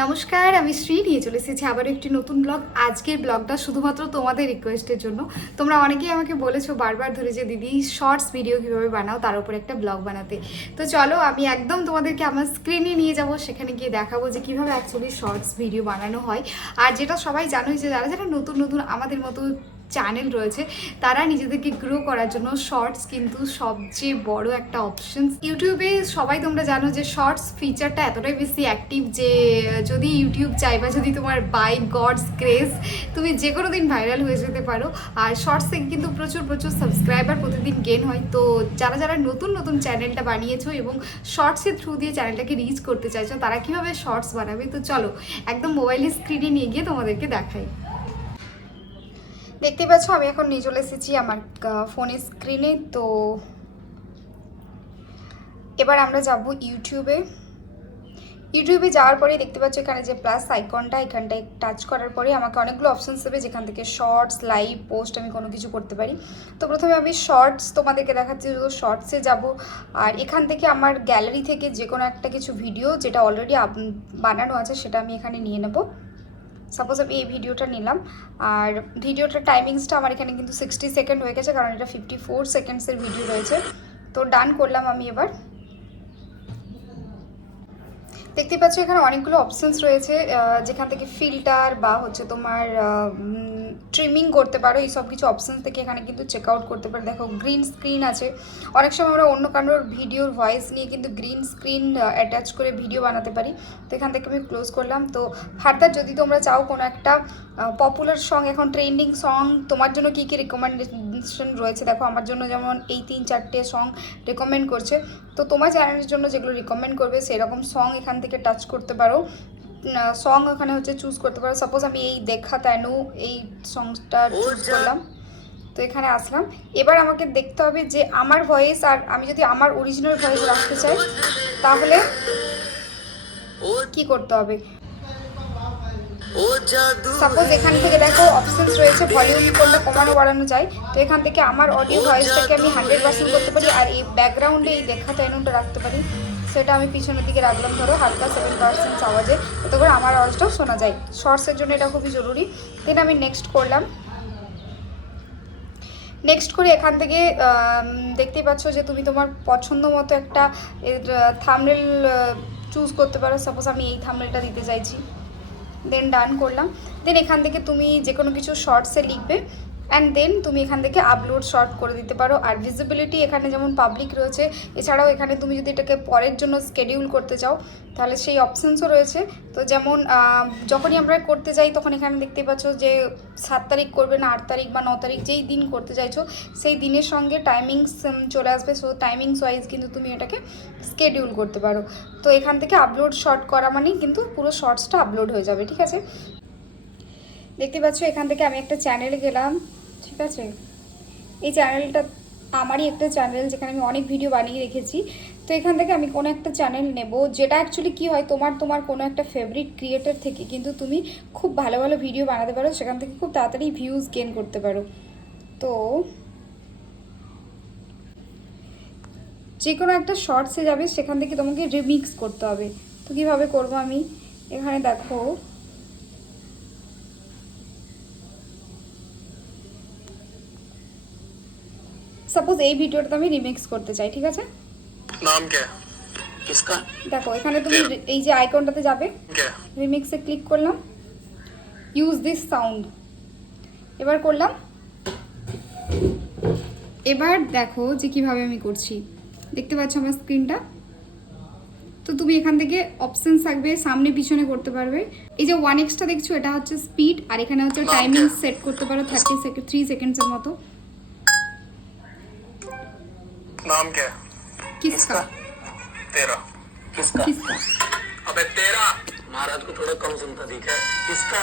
নমস্কার, আমি শ্রী। নিয়ে চলে এসেছি আবার একটি নতুন ব্লগ। আজকের ব্লগটা শুধুমাত্র তোমাদের রিকোয়েস্টের জন্য। তোমরা অনেকেই আমাকে বলেছ বারবার ধরে যে, দিদি শর্টস ভিডিও কীভাবে বানাও? তার উপর একটা ব্লগ বানাতে। তো চলো, আমি একদম তোমাদেরকে আমার স্ক্রিনে নিয়ে যাব। সেখানে গিয়ে দেখাবো যে, কীভাবে অ্যাকচুয়ালি শর্টস ভিডিও বানানো হয়। আর যেটা সবাই জানোই যে, যারা যারা নতুন নতুন আমাদের মতো চ্যানেল রয়েছে, তারা নিজেদেরকে গ্রো করার জন্য শর্টস কিন্তু সবচেয়ে বড় একটা অপশন ইউটিউবে সবাই তোমরা জানো যে শর্টস ফিচারটা এতটাই বেশি অ্যাক্টিভ যে, যদি ইউটিউব চাই বা যদি তোমার বাই গডস গ্রেস তুমি যে কোনো দিন ভাইরাল হয়ে যেতে পারো। আর শর্টস থেকে কিন্তু প্রচুর প্রচুর সাবস্ক্রাইবার প্রতিদিন গেন হয়। তো যারা যারা নতুন নতুন চ্যানেলটা বানিয়েছো এবং শর্টসের থ্রু দিয়ে চ্যানেলটাকে রিচ করতে চাইছো, তারা কীভাবে শর্টস বানাবে? তো চলো, একদম মোবাইলের স্ক্রিনে নিয়ে গিয়ে তোমাদেরকে দেখাই। দেখতে পাচ্ছ, আমি এখন নিয়ে চলে এসেছি আমার ফোনের স্ক্রিনে তো এবার আমরা যাব ইউটিউবে ইউটিউবে যাওয়ার পরে দেখতে পাচ্ছ, এখানে যে প্লাস আইকনটা এখানটায় টাচ করার পরে আমাকে অনেকগুলো অপশানস দেবে, যেখান থেকে শর্টস লাইভ পোস্ট আমি কোনো কিছু করতে পারি। তো প্রথমে আমি শর্টস তোমাদেরকে দেখাচ্ছি তো শর্টসে যাব। আর এখান থেকে আমার গ্যালারি থেকে যে কোনো একটা কিছু ভিডিও যেটা অলরেডি বানানো আছে, সেটা আমি এখানে নিয়ে নেব। সাপোজ আমি এই ভিডিওটা নিলাম, আর ভিডিওটার টাইমিংসটা আমার এখানে কিন্তু সিক্সটি সেকেন্ড হয়ে গেছে, কারণ এটা ফিফটি ফোর সেকেন্ডসের ভিডিও রয়েছে। তো ডান করলাম আমি এবার। দেখতে পাচ্ছ এখানে অনেকগুলো অপশানস রয়েছে যেখান থেকে ফিল্টার বা হচ্ছে তোমার ট্রিমিং করতে পারো, এই সব কিছু অপশানস থেকে এখানে কিন্তু চেক আউট করতে পারো। দেখো গ্রিন স্ক্রিন আছে। অনেক সময় আমরা অন্য কারোর ভিডিওর ভয়েস নিয়ে কিন্তু গ্রিন স্ক্রিন অ্যাটাচ করে ভিডিও বানাতে পারি। তো এখান থেকে আমি ক্লোজ করলাম। তো ফার্দার, যদি তোমরা চাও কোনো একটা পপুলার সং এখন ট্রেন্ডিং সং তোমার জন্য কী কী রেকমেন্ডেশন রয়েছে। দেখো আমার জন্য যেমন এই তিন চারটে সং রেকমেন্ড করছে। তো তোমার চ্যানেলের জন্য যেগুলো রিকমেন্ড করবে সেরকম সং এখান থেকে টাচ করতে পারো। সং ওখানে হচ্ছে চুজ করতে পারো। সাপোজ আমি এই দেখা তেনু এই সংটা চুজ করলাম। তো এখানে আসলাম। এবার আমাকে দেখতে হবে যে আমার ভয়েস আর আমি যদি আমার অরিজিনাল ভয়েস রাখতে চাই তাহলে কি করতে হবে? সাপোজ এখান থেকে দেখো অপশনস রয়েছে ভলিউম করলে কমানো বাড়ানো যায় তো এখান থেকে আমার অডিও ভয়েসটাকে আমি হান্ড্রেড পার্সেন্ট করতে পারি আর এই ব্যাকগ্রাউন্ডে এই দেখা তেনুটা রাখতে পারি। সেটা আমি পিছনের দিকে রাখলাম ধরো হালকা সেভেন পার্সেন্ট আওয়াজে। এতে করে আমার আওয়াজটাও শোনা যায়। শর্টসের জন্য এটা খুবই জরুরি। দেন আমি নেক্সট করলাম। নেক্সট করে এখান থেকে দেখতেই পাচ্ছ যে তুমি তোমার পছন্দ মতো একটা থামনেল চুজ করতে পারো। সাপোজ আমি এই থামনেলটা দিতে চাইছি। দেন ডান করলাম। দেন এখান থেকে তুমি যে কোনো কিছু শর্টসে লিখবে। অ্যান্ড দেন তুমি এখান থেকে আপলোড শর্ট করে দিতে পারো। আর ভিজিবিলিটি এখানে যেমন পাবলিক রয়েছে, এছাড়াও এখানে তুমি যদি এটাকে পরের জন্য স্কেডিউল করতে চাও, তাহলে সেই অপশানসও রয়েছে। তো যেমন যখনই আমরা করতে যাই, তখন এখানে দেখতে পাচ্ছ যে সাত তারিখ করবে না, আট তারিখ বা ন তারিখ যেই দিন করতে চাইছো, সেই দিনের সঙ্গে টাইমিংস চলে আসবে। সো টাইমিংস ওয়াইজ কিন্তু তুমি এটাকে স্কেডিউল করতে পারো। তো এখান থেকে আপলোড শর্ট করা মানেই কিন্তু পুরো শর্টসটা আপলোড হয়ে যাবে, ঠিক আছে? দেখতে পাচ্ছ, এখান থেকে আমি একটা চ্যানেলে গেলাম, ঠিক আছে? এই চ্যানেলটা আমারই একটা চ্যানেল যেখানে আমি অনেক ভিডিও বানিয়ে রেখেছি। তো এখান থেকে আমি কোনো একটা চ্যানেল নেব, যেটা অ্যাকচুয়ালি কী হয়, তোমার তোমার কোনো একটা ফেভারিট ক্রিয়েটার থেকে কিন্তু তুমি খুব ভালো ভালো ভিডিও বানাতে পারো, সেখান থেকে খুব তাড়াতাড়ি ভিউজ গেন করতে পারো। তো যে কোনো একটা শর্টসে যাবে, সেখান থেকে তোমাকে রিমিক্স করতে হবে। তো কীভাবে করব আমি? এখানে দেখো। সাপোজ এই ভিডিওটা আমি রিমিক্স করতে চাই ঠিক আছে? নাম কে? কিসকা? দেখো এখানে তুমি এই যে আইকনটাতে যাবে রিমিক্সে ক্লিক করলাম। ইউজ দিস সাউন্ড এবার করলাম। এবার দেখো যে কীভাবে আমি করছি। দেখতে পাচ্ছ আমার স্ক্রিনটা তো তুমি এখান থেকে অপশন থাকবে সামনে পিছনে করতে পারবে। এই যে ওয়ান এক্সটা দেখছ এটা হচ্ছে স্পিড আর এখানে হচ্ছে টাইমিং সেট করতে পারো থার্টি সেকেন্ড থ্রি সেকেন্ডসের মতো। नाम क्या है কিসকা तेरा किसका কিসকা अबे तेरा महाराज को थोड़ा कम सुनता दिखा है किसका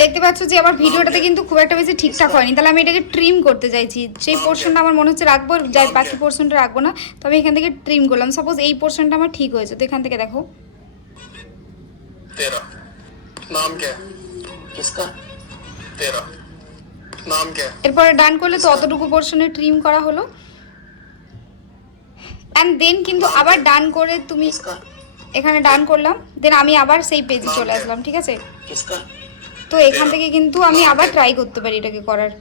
দেখতে পাচ্ছ যে আমার ভিডিওটাতে কিন্তু খুব একটা বেশি ঠিকঠাক হয়নি তাহলে আমি এটাকে ট্রিম করতে চাইছি সেই পোর্শনটা আমার মনে হচ্ছে রাখবো যাই বাকি পোর্শনটা রাখবো না তবে এখান থেকে ট্রিম করলাম সাপোজ এই পোর্শনটা আমার ঠিক হয়েছে তো এখান থেকে দেখো तेरा नाम क्या है किसका तेरा नाम क्या है এরপরে ডান করলে তো অতটুকু পোর্শনে ট্রিম করা হলো। অ্যান্ড দেন কিন্তু আবার ডান করে তুমি এখানে ডান করলাম দেন আমি আবার সেই পেজে চলে আসলাম ঠিক আছে? তো এখান থেকে কিন্তু আমি আবার ট্রাই করতে পারি এটাকে করার।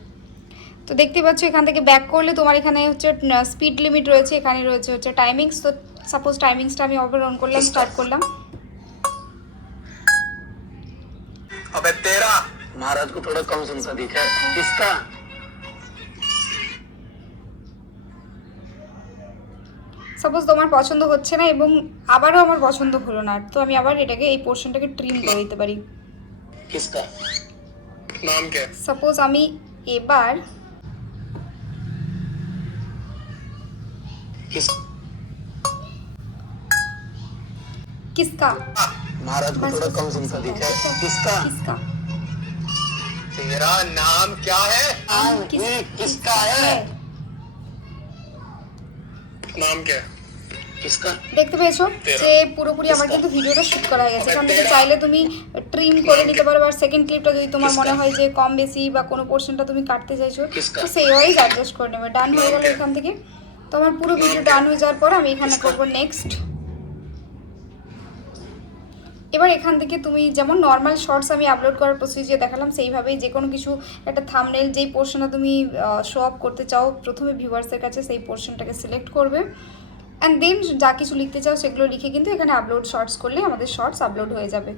তো দেখতে পাচ্ছ এখান থেকে ব্যাক করলে তোমার এখানে হচ্ছে স্পিড লিমিট রয়েছে এখানে রয়েছে হচ্ছে টাইমিংস তো সাপোজ টাইমিংসটা আমি অফ অন করলাম। স্টার্ট করলাম महाराज को थोड़ा कम सुनता दिखा किसका সাপোজ তোমার পছন্দ হচ্ছে না এবং আবারও আমার পছন্দ হলো না তো আমি আবার এটাকে এই পোর্শনটাকে ট্রিম করে দিতে পারি किसका नाम क्या সাপোজ আমি এবার किस কিসকা महाराज को थोड़ा कम सुनता दिखा किसका কিসকা तेरा नाम क्या है नाम किस- ये किसका है नाम क्या है किसका দেখতে পেয়েছো যে পুরোপুরি আমার কিন্তু ভিডিওটা শুট করা হয়ে গেছে এখান থেকে চাইলে তুমি ট্রিম করে নিতে পারো আর সেকেন্ড ক্লিপটা যদি তোমার মনে হয় যে কম বেশি বা কোনো পোর্শনটা তুমি কাটতে চাইছো তো সেই ওয়াইজ অ্যাডজাস্ট করে নেবে ডান হয়ে গেল এখান থেকে তো আমার পুরো ভিডিও ডান হয়ে যাওয়ার পর আমি এখানে করব নেক্সট এবার এখান থেকে তুমি যেমন নর্মাল শর্টস আমি আপলোড করার প্রসিজিয়ার দেখালাম, সেইভাবেই যে কোনো কিছু একটা থামনেল যেই পোর্শনটা তুমি শো আপ করতে চাও, প্রথমে ভিউয়ার্সের কাছে সেই পোর্শনটাকে সিলেক্ট করবে। অ্যান্ড দেন যা কিছু লিখতে চাও সেগুলো লিখে কিন্তু এখানে আপলোড শর্টস করলে আমাদের শর্টস আপলোড হয়ে যাবে।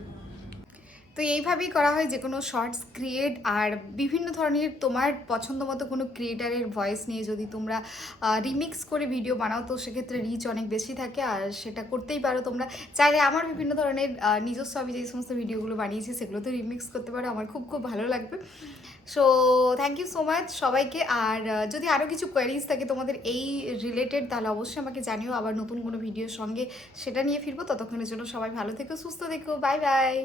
তো এইভাবেই করা হয় যে কোনো শর্টস ক্রিয়েট আর বিভিন্ন ধরনের তোমার পছন্দ মতো কোনো ক্রিয়েটারের ভয়েস নিয়ে যদি তোমরা রিমিক্স করে ভিডিও বানাও, তো সেক্ষেত্রে রিচ অনেক বেশি থাকে। আর সেটা করতেই পারো তোমরা। চাইলে আমার বিভিন্ন ধরনের নিজস্ব আমি যে সমস্ত ভিডিওগুলো বানিয়েছি, সেগুলোতে রিমিক্স করতে পারো। আমার খুব খুব ভালো লাগবে। So thank you so much সবাইকে। আর যদি আরও কিছু কোয়ারিজ থাকে তোমাদের এই রিলেটেড তাহলে অবশ্যই আমাকে জানিও। আবার নতুন কোনো ভিডিওর সঙ্গে সেটা নিয়ে ফিরবো। ততক্ষণের জন্য সবাই ভালো থেকো, সুস্থ থেকো। Bye bye